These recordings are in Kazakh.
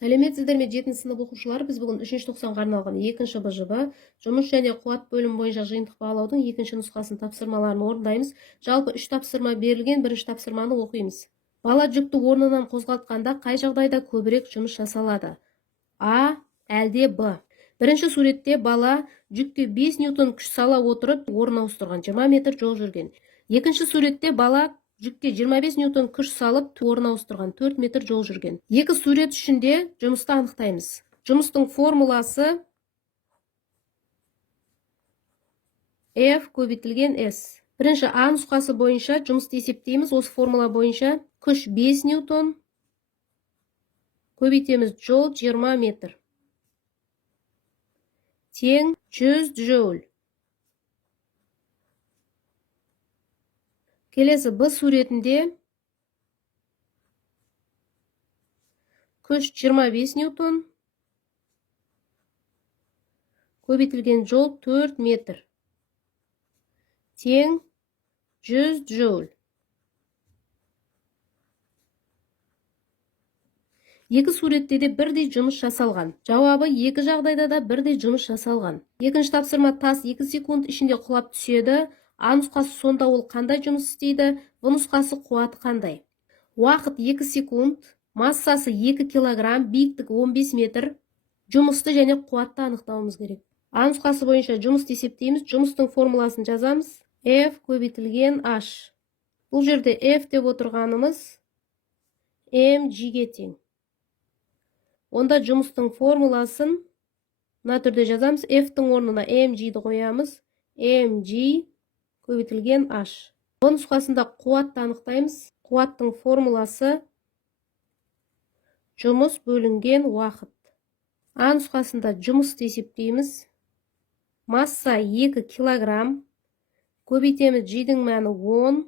Сәлеметсіздер ме 7 сынып оқушылары, біз бүгін 3 тоқсанға арналған 2 БЖБ жұмыс және қуат бөлім бойынша жиынтық бағалаудың 2 нұсқасын тапсырмаларын орындаймыз. Жалпы 3 тапсырма берілген, бірінші тапсырманы оқимыз. Бала жүкті орнынан қозғалтқанда қай жағдайда көбірек жұмыс жасалады? А әлде Б? Бірінші суретте бала жүкке 5 ньютон күш сала отырып орын ауыстырған, 20 метр жол жүрген. Екінші суретте бала жүкке 25 ньютон күш салып орын ауыстырған, 4 метр жол жүрген. Екі сурет үшінде жұмысты анықтаймыз. Жұмыстың формуласы F көбейтілген S. Бірінші А нұсқасы бойынша жұмысты есептейміз. Осы формула бойынша күш 5 ньютон көбейтеміз жол 20 метр. Тең 100 джоуль. Келесі Б суретінде күш 25 ньютон көбейтілген жол 4 метр. Тең 100 джоуль. Екі суретте де бірдей жұмыс жасалған. Жауабы екі жағдайда да бірдей жұмыс жасалған. Екінші тапсырма тас 2 секунд ішінде құлап түседі. А нұсқасы сонда ол қандай жұмыс істейді? В нұсқасы қуаты қандай? Уақыт 2 секунд, массасы 2 килограмм, биіктік 15 метр. Жұмысты және қуатты анықтауымыз керек. А нұсқасы бойынша жұмысты есептейміз. Жұмыстың формуласын жазамыз. F көбейтілген H. Бұл жерде F деп отырғанымыз mg-ге тең. Онда жұмыстың формуласын мына түрде жазамыз. F-тің орнына mg-ді қоямыз. mg көбейтілген H. Бұл нұсқасында қуатты анықтаймыз. Қуаттың формуласы жұмыс бөлінген уақыт. А нұсқасында жұмысты есептейміз. Масса 2 килограмм. Көбейтеміз G-дің мәні 10.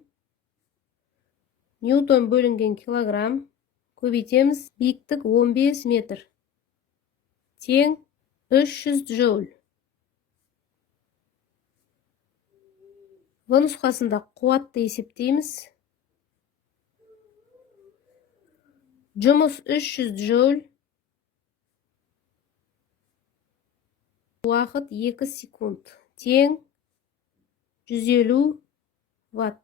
Ньютон бөлінген килограмм. Көбейтеміз биіктік 15 метр. Тең 300 джоуль. В нұсқасында қуатты есептейміз. Жұмыс 300 джоуль. Уақыт 2 секунд. Тең 150 ватт.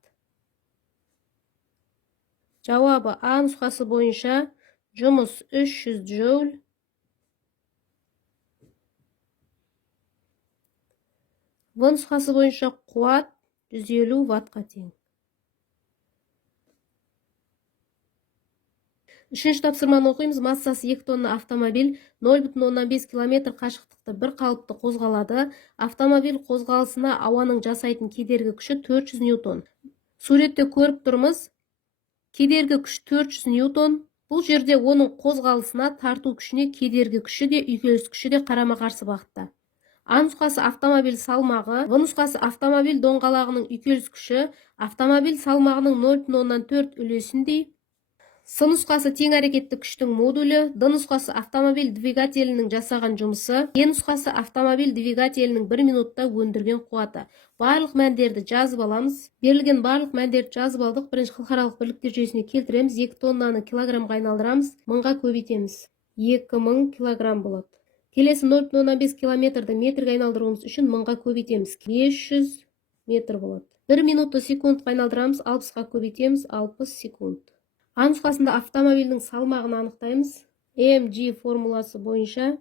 Жауабы А нұсқасы бойынша жұмыс 300 джоуль. В нұсқасы бойынша қуат 150 ваттқа тең. Үшінші тапсырманы оқимыз. Массасы 2 тонна автомобиль 0,5 километр қашықтықты бір қалыпты қозғалады. Автомобиль қозғалысына ауаның жасайтын кедергі күші 400 ньютон. Суретте көріп тұрмыз. Кедергі күш 400 ньютон. Бұл жерде оның қозғалысына тарту күшіне кедергі күші де, үйкеліс күші де қарама-қарсы бағытта. А нұсқасы автомобиль салмағы, В нұсқасы автомобиль доңғалағының үйкеліс күші, автомобиль салмағының 0,4 үлесіндей. С нұсқасы тең әрекетті күштің модулі, Д нұсқасы автомобиль двигателінің жасаған жұмысы, Е нұсқасы автомобиль двигателінің 1 минутта өндірген қуаты. Барлық мәндерді жазып аламыз. Берілген барлық мәндерді жазып алдық. Бірінші халықаралық бірліктер жүйесіне келтіреміз. 2 тоннаны килограммға айналдырамыз. Мыңға көбейтеміз. 2000 килограмм болады. Келесі 0,5 километрді метрге айналдыруымыз үшін мыңға көбейтеміз. 500 метр болады. 1 минутты секундқа айналдырамыз. 60-ға көбейтеміз. 60 секунд. А нұсқасында автомобильдің салмағын анықтаймыз. mg формуласы бойынша.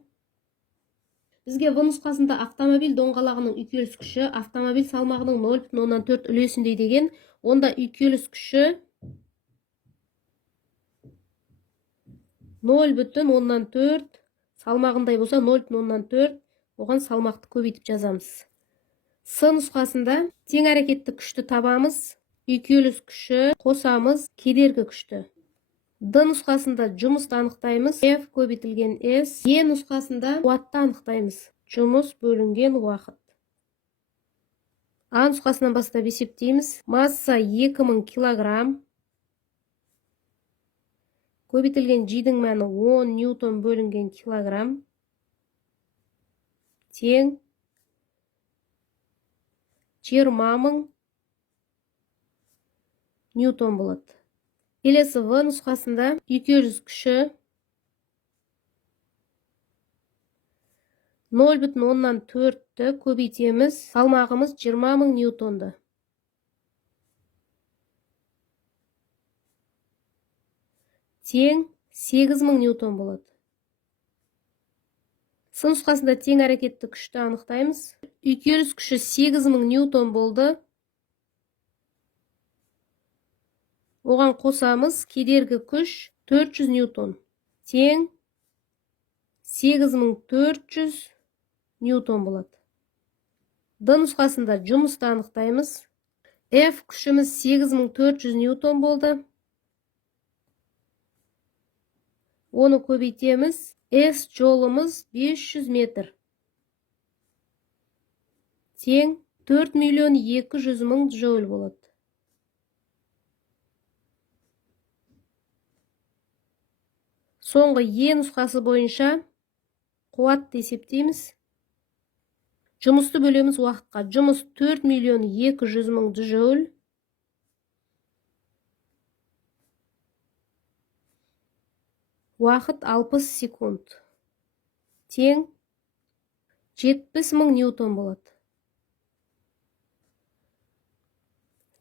Бізге В нұсқасында автомобиль доңғалағының үйкеліс күші, автомобиль салмағының 0,4 үлесіндей деген. Онда үйкеліс күші 0,4, салмағындай болса 0,4, оған салмақты көбейтіп жазамыз. С нұсқасында тең әрекетті күшті табамыз. Үйкеліс күші қосамыз кедергі күшті. Д нұсқасында жұмысты анықтаймыз. F көбейтілген S. Е нұсқасында қуатты анықтаймыз. Жұмыс бөлінген уақыт. А нұсқасынан бастап есептейміз. Масса 2000 килограмм. Көбейтілген G-дің мәні 10 ньютон бөлінген килограмм. Тең 20 000 ньютон болады. Келесі В нұсқасында үйкеліс күші 0,4-ті көбейтеміз. Салмағымыз 20 000 ньютонды. Тең 8 000 ньютон болады. Сын нұсқасында тең әрекетті күшті анықтаймыз. Үйкеліс күші 8 000 ньютон болды. Оған қосамыз, кедергі күш 400 ньютон. Тең 8400 ньютон болады. Д нұсқасында жұмысты анықтаймыз. F күшіміз 8400 ньютон болды. Оны көбейтеміз. S жолымыз 500 метр. Тең 4 200 000 джоуль болады. Соңғы Е нұсқасы бойынша қуатты есептейміз. Жұмысты бөлеміз уақытқа. Жұмыс 4 200 000 джоуль. Уақыт 60 секунд. Тең 70 000 ньютон болады.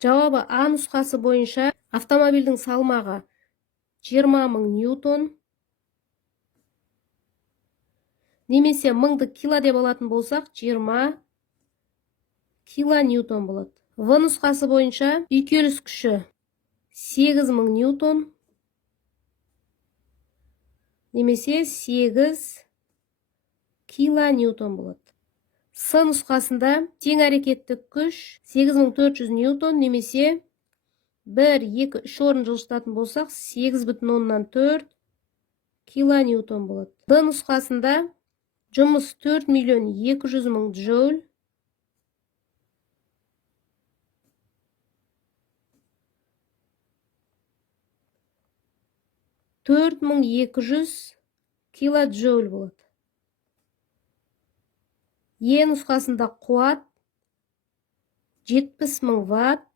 Жауабы А нұсқасы бойынша автомобильдің салмағы 20 000 ньютон. Немесе 1000-ды кило деп алатын болсақ, 20 килоньютон болады. В нұсқасы бойынша үйкеліс күші 8 000 ньютон. Немесе 8 килоньютон болады. С нұсқасында тең әрекетті күш 8400 ньютон, немесе 1, 2, 3 орын жылжытатын болсақ, 8,4 килоньютон болады. Д нұсқасында жұмыс 4 200 000 джоуль. Төрт 200 килоджоуль болады. Е нұсқасында қуат 70 000 ватт.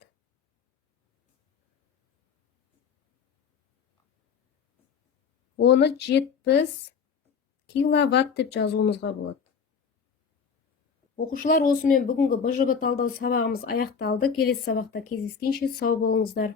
Оны 70 киловатт деп жазуымызға болады. Оқушылар, осымен бүгінгі БЖБ талдау сабағымыз аяқталды. Келесі сабақта кездескенше сау болыңыздар.